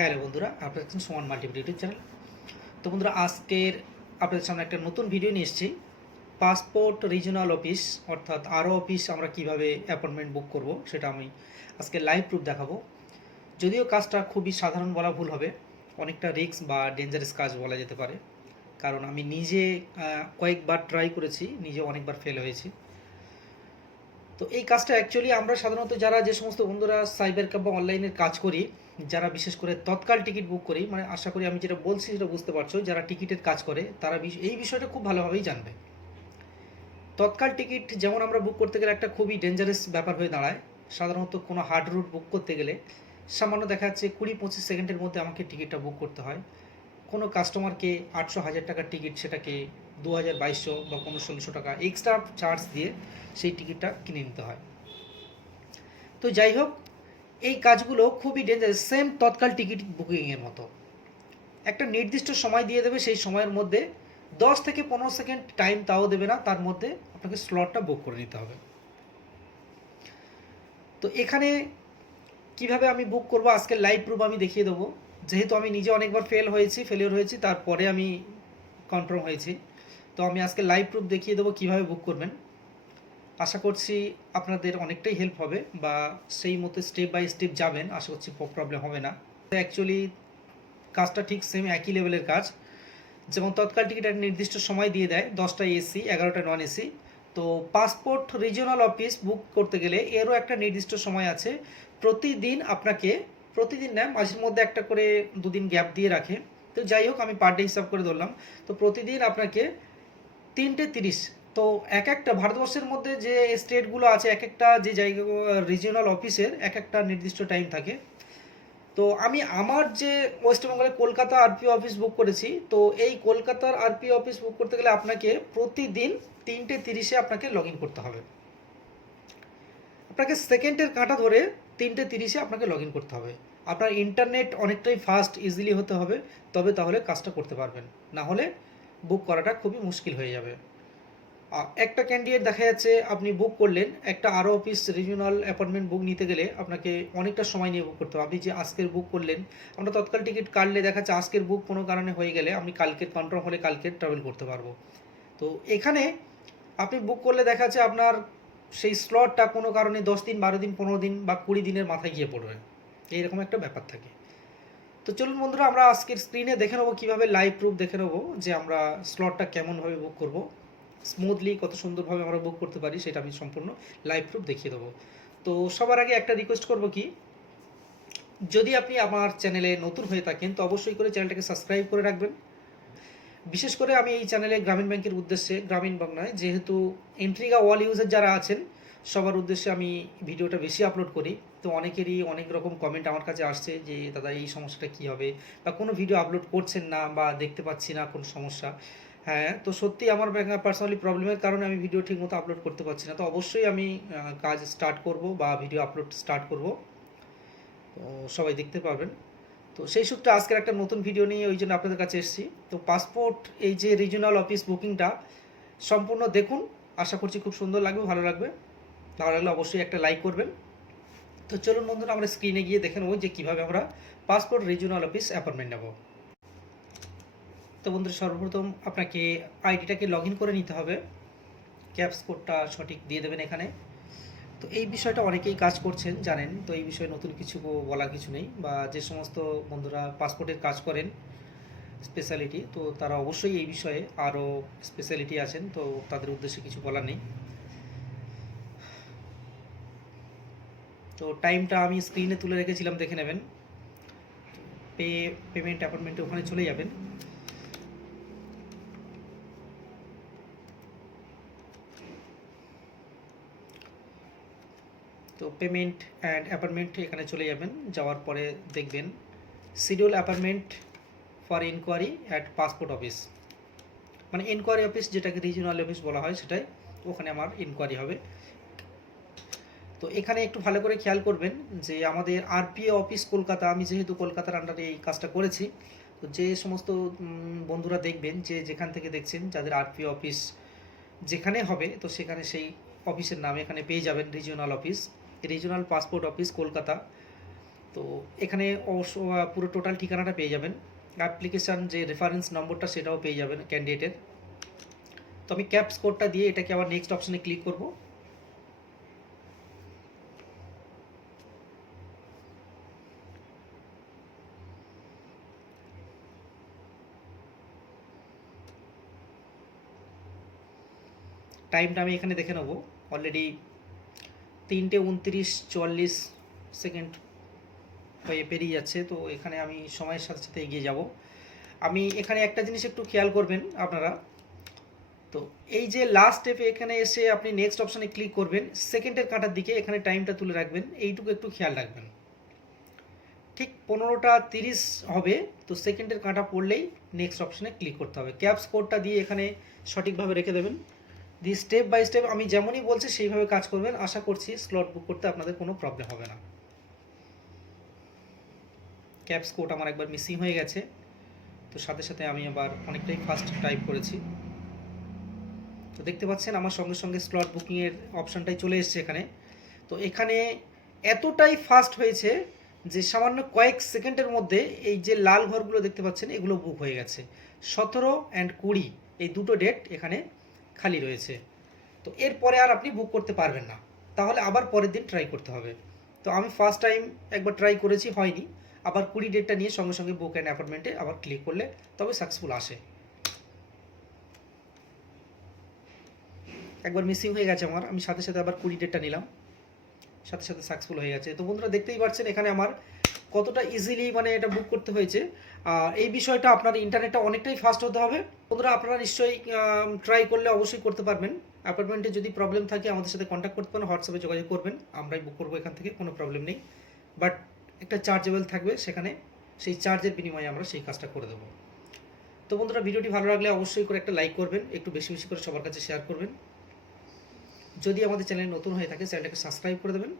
Hello বন্ধুরা, আপনারা দেখছেন সুমন মাল্টিমিডিয়া ইউটিউব চ্যানেল। তো বন্ধুরা, আজকের আপনাদের সামনে একটা নতুন ভিডিও নিয়ে এসেছি। পাসপোর্ট রিজিওনাল অফিস অর্থাৎ আরও অফিস আমরা কিভাবে অ্যাপয়েন্টমেন্ট বুক করব সেটা আমি আজকে লাইভ প্রুফ দেখাবো। যদিও কাজটা খুবই সাধারণ বলা ভুল হবে, অনেকটা রিস্ক বা ডেঞ্জারাস কাজ বলা যেতে পারে, কারণ আমি নিজে কয়েকবার ট্রাই করেছি, নিজে অনেকবার ফেল হয়েছি। তো এই কাজটা অ্যাকচুয়ালি আমরা সাধারণত যারা যে সমস্ত বন্ধুরা সাইবার ক্যাফে বা অনলাইনের কাজ করি, যারা বিশেষ করে তৎকাল টিকিট বুক করি, মানে আশা করি আমি যেটা বলছি সেটা বুঝতে পারছো, যারা টিকিটের কাজ করে তারা এই বিষয়টা খুব ভালোভাবেই জানবে। তৎকাল টিকিট যেমন আমরা বুক করতে গেলে একটা খুবই ডেঞ্জারাস ব্যাপার হয়ে দাঁড়ায়। সাধারণত কোনো হার্ড রুট বুক করতে গেলে সামান্য দেখা যাচ্ছে 20-25 সেকেন্ডের মধ্যে আমাকে টিকিটটা বুক করতে হয়। কোনো কাস্টমারকে 800-1000 টাকার টিকিট সেটাকে 2200 বা 1500 টাকা এক্সট্রা চার্জ দিয়ে সেই টিকিটটা কিনে নিতে হয়। তো যাই হোক, এই কাজগুলো খুবই ডেঞ্জারাস, সেম তৎকাল টিকিট বুকিংয়ের মতো। একটা নির্দিষ্ট সময় দিয়ে দেবে, সেই সময়ের মধ্যে 10 থেকে 15 সেকেন্ড টাইম তাও দেবে না, তার মধ্যে আপনাকে স্লটটা বুক করে নিতে হবে। তো এখানে কিভাবে আমি বুক করব আজকে লাইভ প্রুফ আমি দেখিয়ে দেবো। যেহেতু আমি নিজে অনেকবার ফেলিওর হয়েছি, তারপরে আমি কনফার্ম হয়েছি। তো আমি আজকে লাইভ প্রুফ দেখিয়ে দেবো কীভাবে বুক করবেন। আশা করছি আপনাদের অনেকটাই হেল্প হবে, বা সেই মতো স্টেপ বাই স্টেপ যাবেন, আশা করছি প্রবলেম হবে না। অ্যাকচুয়ালি কাজটা ঠিক সেম একই লেভেলের কাজ। যেমন তৎকাল টিকিট একটা নির্দিষ্ট সময় দিয়ে দেয়, 10টায় এসি 11টায় নন এসি। তো পাসপোর্ট রিজিওনাল অফিস বুক করতে গেলে এরও একটা নির্দিষ্ট সময় আছে। প্রতিদিন না, মাঝের মধ্যে একটা করে দুদিন গ্যাপ দিয়ে রাখে। তো যাই হোক, আমি পার ডে হিসাব করে ধরলাম। তো প্রতিদিন আপনাকে 3:30, তো এক একটা ভারতবর্ষের মধ্যে যে স্টেটগুলো আছে, এক একটা যে জায়গা রিজিওনাল অফিসের এক একটা নির্দিষ্ট টাইম থাকে। তো আমি আমার যে ওয়েস্ট বেঙ্গলের কলকাতা আরপিও অফিস বুক করেছি, তো এই কলকাতার আরপিও অফিস বুক করতে গেলে আপনাকে প্রতিদিন 3:30-এ আপনাকে লগ ইন করতে হবে। আপনাকে সেকেন্ডের কাঁটা ধরে 3:30-এ আপনাকে লগ ইন করতে হবে। আপনার ইন্টারনেট অনেকটাই ফাস্ট ইজিলি হতে হবে, তবে তাহলে কাজটা করতে পারবেন, না হলে বুক করাটা খুবই মুশকিল হয়ে যাবে। একটা ক্যান্ডিডেট দেখা যাচ্ছে আপনি বুক করলেন, একটা আরও অফিস রিজিওনাল অ্যাপয়েন্টমেন্ট বুক নিতে গেলে আপনাকে অনেকটা সময় নিয়ে বুক করতে হবে। আপনি যে আজকের বুক করলেন, আমরা তৎকাল টিকিট কাটলে দেখা যাচ্ছে আজকের বুক কোনো কারণে হয়ে গেলে আপনি কালকের কনফার্ম হলে কালকের ট্রাভেল করতে পারবো। তো এখানে আপনি বুক করলে দেখা যাচ্ছে আপনার সেই স্লটটা কোনো কারণে 10 দিন, 12 দিন, 15 দিন বা 20 দিনের মাথায় গিয়ে পড়বে, এইরকম একটা ব্যাপার থাকে। তো চলুন বন্ধুরা, আমরা আজকের স্ক্রিনে দেখে নেবো কীভাবে, লাইভ প্রুফ দেখে নেবো যে আমরা স্লটটা কেমনভাবে বুক করব, স্মুথলি কত সুন্দরভাবে আমরা বুক করতে পারি, সেটা আমি সম্পূর্ণ লাইভ প্রুফ দেখিয়ে দেবো। তো সবার আগে একটা রিকোয়েস্ট করব কি, যদি আপনি আমার চ্যানেলে নতুন হয়ে থাকেন তো অবশ্যই করে চ্যানেলটাকে সাবস্ক্রাইব করে রাখবেন। বিশেষ করে আমি এই চ্যানেলে গ্রামীণ ব্যাংকের উদ্দেশ্যে, গ্রামীণ ব্যাংক নয়, যেহেতু এন্ট্রিগা ওয়াল ইউজার যারা আছেন সবার উদ্দেশ্যে আমি ভিডিওটা বেশি আপলোড করি। তো অনেকেরই অনেক রকম কমেন্ট আমার কাছে আসছে যে দাদা এই সমস্যাটা কী হবে, বা কোনো ভিডিও আপলোড করছেন না বা দেখতে পাচ্ছি না, কোনো সমস্যা। হ্যাঁ, তো সত্যি আমার পার্সোনালি প্রবলেমের কারণে আমি ভিডিও ঠিকমতো আপলোড করতে পারছি না। তো অবশ্যই আমি কাজ স্টার্ট করব বা ভিডিও আপলোড স্টার্ট করব, তো সবাই দেখতে পারবেন। তো সেই সূত্রে আজকের একটা নতুন ভিডিও নিয়ে ওই জন্য আপনাদের কাছে এসেছি। তো পাসপোর্ট এই যে রিজিওনাল অফিস বুকিংটা সম্পূর্ণ দেখুন, আশা করছি খুব সুন্দর লাগবে, ভালো লাগবে। ভালো লাগলে অবশ্যই একটা লাইক করবেন। তো চলুন বন্ধুরা, আমরা স্ক্রিনে গিয়ে দেখে নেবো যে কীভাবে আমরা পাসপোর্ট রিজিওনাল অফিস অ্যাপয়েন্টমেন্ট নেব। তো বন্ধুরা, সর্বপ্রথম আপনাকে আইডিটাকে লগ ইন করে নিতে হবে, ক্যাপস কোডটা সঠিক দিয়ে দেবেন এখানে। তো এই বিষয়টা অনেকেই কাজ করছেন জানেন, তো এই বিষয়ে নতুন কিছু বলার কিছু নেই। বা যে সমস্ত বন্ধুরা পাসপোর্টের কাজ করেন স্পেশালিটি, তো তারা অবশ্যই এই বিষয়ে আরও স্পেশালিটি আছেন, তো তাদের উদ্দেশ্যে কিছু বলার নেই। তো টাইমটা আমি স্ক্রিনে তুলে রেখেছিলাম, দেখে নেবেন। পেমেন্ট অ্যাপয়েন্টমেন্টে ওখানে চলে যাবেন। তো পেমেন্ট অ্যান্ড অ্যাপয়েন্টমেন্ট এখানে চলে যাবেন, যাওয়ার পরে দেখবেন schedule appointment for inquiry at passport office, মানে ইনকোয়ারি অফিস যেটাকে রিজিওনাল অফিস বলা হয় সেটাই, ওখানে আমার ইনকোয়ারি হবে। তো এখানে একটু ভালো করে খেয়াল করবেন যে আমাদের আরপিও অফিস কলকাতা, আমি যেহেতু কলকাতার আন্ডারে এই কাজটা করেছি, তো যে সমস্ত বন্ধুরা দেখবেন যে যেখান থেকে দেখছেন যাদের আরপিও অফিস যেখানে হবে, তো সেখানে সেই অফিসের নাম এখানে পেয়ে যাবেন, regional office, regional passport office Kolkata. তো তো এখানে অবশ্য পুরো টোটাল ঠিকানাটা পেয়ে যাবেন, অ্যাপ্লিকেশান যে রেফারেন্স নম্বরটা সেটাও পেয়ে যাবেন ক্যান্ডিডেটের। তো আমি ক্যাপস কোডটা দিয়ে এটাকে আবার নেক্সট অপশানে ক্লিক করব। টাইমটা আমি এখানে দেখে নেব, অলরেডি 3:29:44 হয়ে পেরিয়ে যাচ্ছে। তো এখানে আমি সময়ের সাথে সাথে এগিয়ে যাব। আমি এখানে একটা জিনিস একটু খেয়াল করবেন আপনারা, তো এই যে লাস্ট স্টেপে এখানে এসে আপনি নেক্সট অপশানে ক্লিক করবেন, সেকেন্ডের কাঁটার দিকে এখানে টাইমটা তুলে রাখবেন, এইটুকু একটু খেয়াল রাখবেন। ঠিক 15:30 হবে, তো সেকেন্ডের কাঁটা পড়লেই নেক্সট অপশানে ক্লিক করতে হবে। ক্যাপস কোডটা দিয়ে এখানে সঠিকভাবে রেখে দেবেন, দিয়ে স্টেপ বাই স্টেপ আমি যেমনই বলছি সেইভাবে কাজ করবেন। আশা করছি স্লট বুক করতে আপনাদের কোনো প্রবলেম হবে না। ক্যাপস কোড আমার একবার মিসিং হয়ে গেছে, তো সাথে সাথে আমি আবার অনেকটাই ফাস্ট টাইপ করেছি। তো দেখতে পাচ্ছেন আমার সঙ্গে সঙ্গে স্লট বুকিংয়ের অপশানটাই চলে এসছে এখানে। তো এখানে এতটাই ফাস্ট হয়েছে যে সামান্য কয়েক সেকেন্ডের মধ্যে এই যে লাল ঘরগুলো দেখতে পাচ্ছেন এগুলো বুক হয়ে গেছে। 17 and 20 এই দুটো ডেট এখানে খালি রয়েছে। তো এরপরে আর আপনি বুক করতে পারবেন না, তাহলে আবার পরের দিন ট্রাই করতে হবে। তো আমি ফার্স্ট টাইম একবার ট্রাই করেছি, হয়নি, আবার 20 ডেটটা নিয়ে সঙ্গে সঙ্গে বুক অ্যান্ড অ্যাপয়েন্টমেন্টে আবার ক্লিক করলে তবে সাকসেসফুল আসে। একবার মিসিং হয়ে গেছে আমার, আমি সাথে সাথে আবার 20 ডেটটা নিলাম, সাথে সাথে সাকসেসফুল হয়ে গেছে। তো বন্ধুরা দেখতেই পাচ্ছেন এখানে আমার কতটা ইজিলি মানে এটা বুক করতে হয়েছে। এই বিষয়টা আপনার ইন্টারনেটটা অনেকটাই ফাস্ট হতে হবে। বন্ধুরা আপনারা নিশ্চয়ই ট্রাই করলে অবশ্যই করতে পারবেন। অ্যাপার্টমেন্টে যদি প্রবলেম থাকে আমাদের সাথে কন্ট্যাক্ট করতে পারেন, হোয়াটসঅ্যাপে যোগাযোগ করবেন, আমরাই বুক করবো এখান থেকে, কোনো প্রবলেম নেই। বাট একটা চার্জেবল থাকবে সেখানে, সেই চার্জের বিনিময়ে আমরা সেই কাজটা করে দেবো। তো বন্ধুরা ভিডিওটি ভালো লাগলে অবশ্যই করে একটা লাইক করবেন, একটু বেশি বেশি করে সবার কাছে শেয়ার করবেন। যদি আমাদের চ্যানেল নতুন হয়ে থাকে চ্যানেলটাকে সাবস্ক্রাইব করে দেবেন।